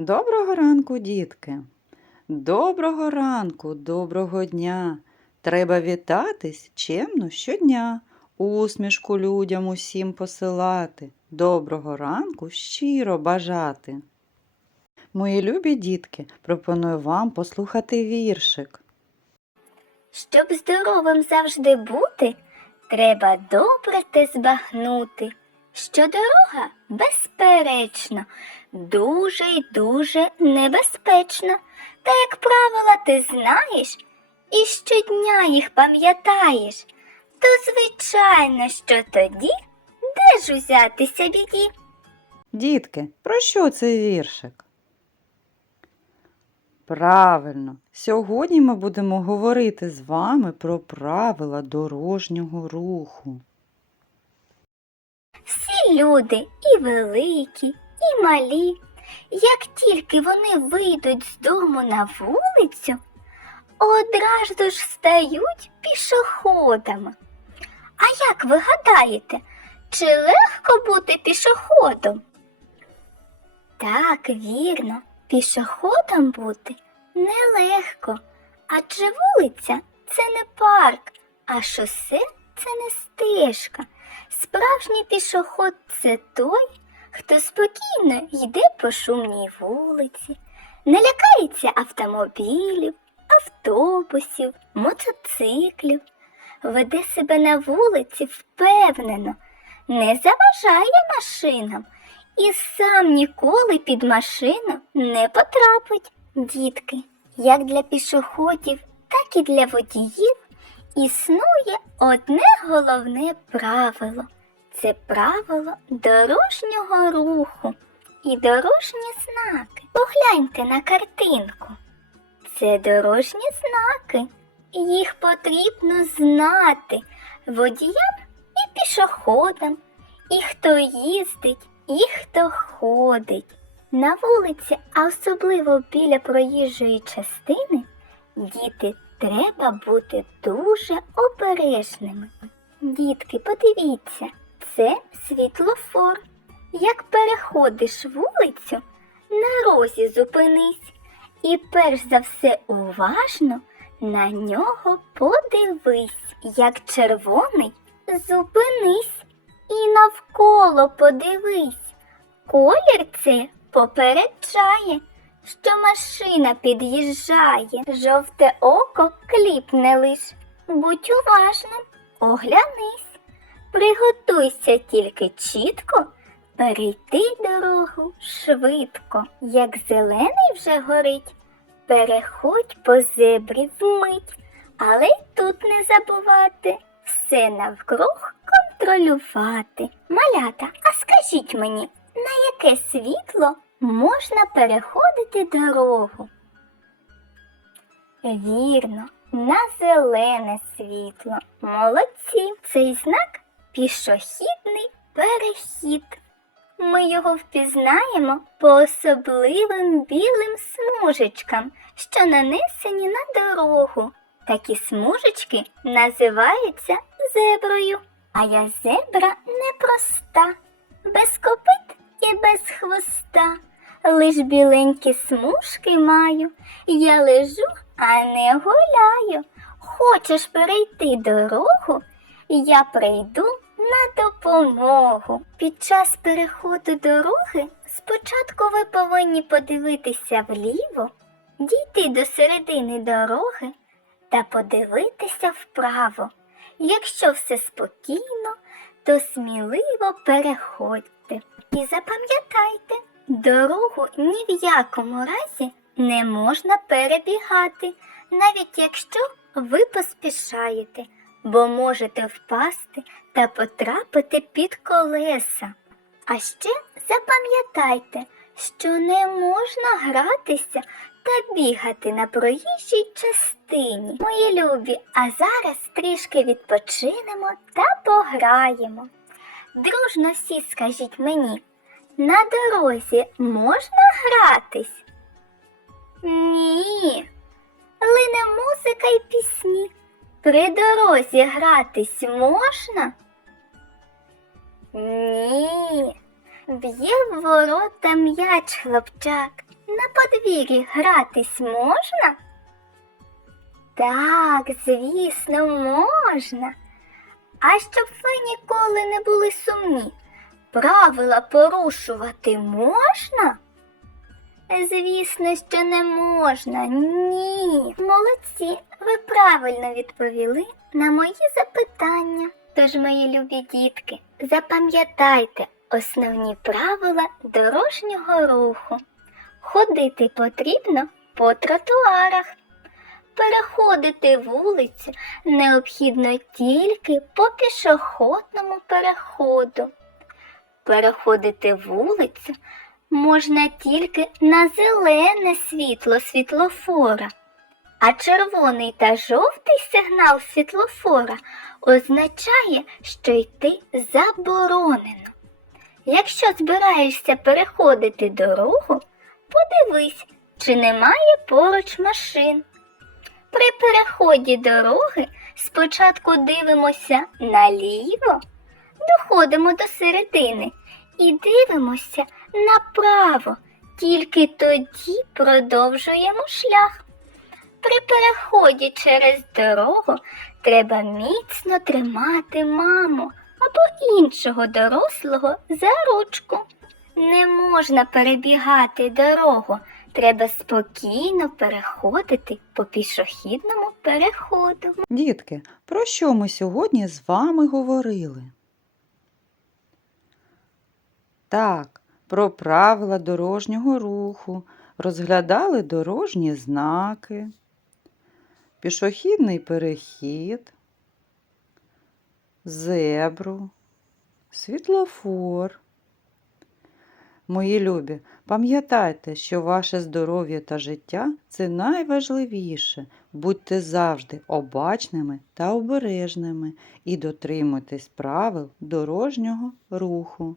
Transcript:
Доброго ранку, дітки. Доброго ранку, доброго дня. Треба вітатись чемно щодня, усмішку людям усім посилати, доброго ранку щиро бажати. Мої любі дітки, пропоную вам послухати віршик. Щоб здоровим завжди бути, треба добре те збагнути, що дорога, безперечно, дуже й дуже небезпечна. Та, як правила, ти знаєш і щодня їх пам'ятаєш, то звичайно, що тоді де ж узятися біді? Дітки, про що цей віршик? Правильно, сьогодні ми будемо говорити з вами про правила дорожнього руху. Люди, і великі, і малі, як тільки вони вийдуть з дому на вулицю, одразу ж стають пішоходами. А як ви гадаєте, чи легко бути пішоходом? Так, вірно, пішоходом бути нелегко, адже вулиця це не парк, а шосе це не стежка. Справжній пішоход це той, хто спокійно йде по шумній вулиці, не лякається автомобілів, автобусів, мотоциклів, веде себе на вулиці впевнено, не заважає машинам і сам ніколи під машину не потрапить. Дітки, як для пішоходів, так і для водіїв існує одне головне правило це правило дорожнього руху і дорожні знаки. Погляньте на картинку. Це дорожні знаки. Їх потрібно знати водіям і пішоходам, і хто їздить, і хто ходить. На вулиці, а особливо біля проїжджої частини, діти треба бути дуже обережними. Дітки, подивіться, це світлофор. Як переходиш вулицю, на розі зупинись і перш за все уважно на нього подивись, як червоний зупинись і навколо подивись. Колір це попереджає, що машина під'їжджає, жовте око кліпне лиш. Будь уважним, оглянись, приготуйся тільки чітко перейти дорогу швидко, як зелений вже горить. Переходь по зебрі вмить, але й тут не забувати все навкруг контролювати. Малята, а скажіть мені, на яке світло можна переходити дорогу? Вірно, на зелене світло. Молодці. Цей знак пішохідний перехід. Ми його впізнаємо по особливим білим смужечкам, що нанесені на дорогу. Такі смужечки називаються зеброю. А я зебра непроста, без копит і без хвоста. Лиш біленькі смужки маю. Я лежу, а не гуляю. Хочеш перейти дорогу? Я прийду на допомогу. Під час переходу дороги спочатку ви повинні подивитися вліво, дійти до середини дороги та подивитися вправо. Якщо все спокійно, то сміливо переходьте. І запам'ятайте, дорогу ні в якому разі не можна перебігати, навіть якщо ви поспішаєте, бо можете впасти та потрапити під колеса. А ще запам'ятайте, що не можна гратися та бігати на проїжджій частині. Мої любі, а зараз трішки відпочинемо та пограємо. Дружно всі скажіть мені, на дорозі можна гратись? Ні. Лине музика й пісні. При дорозі гратись можна? Ні. Б'є в ворота м'яч хлопчак. на подвір'ї гратись можна? Так, звісно, можна. А щоб ви ніколи не були сумні, правила порушувати можна? Звісно, що не можна. Ні. Молодці, ви правильно відповіли на мої запитання. Тож, мої любі дітки, запам'ятайте основні правила дорожнього руху. Ходити потрібно по тротуарах. Переходити вулицю необхідно тільки по пішохідному переходу. Переходити вулицю можна тільки на зелене світло світлофора, а червоний та жовтий сигнал світлофора означає, що йти заборонено. Якщо збираєшся переходити дорогу, подивись, чи немає поруч машин. При переході дороги спочатку дивимося наліво, доходимо до середини і дивимося направо, тільки тоді продовжуємо шлях. При переході через дорогу треба міцно тримати маму або іншого дорослого за ручку. Не можна перебігати дорогу, треба спокійно переходити по пішохідному переходу. Дітки, про що ми сьогодні з вами говорили? Так, про правила дорожнього руху, розглядали дорожні знаки, пішохідний перехід, зебру, світлофор. Мої любі, пам'ятайте, що ваше здоров'я та життя це найважливіше. Будьте завжди обачними та обережними і дотримуйтесь правил дорожнього руху.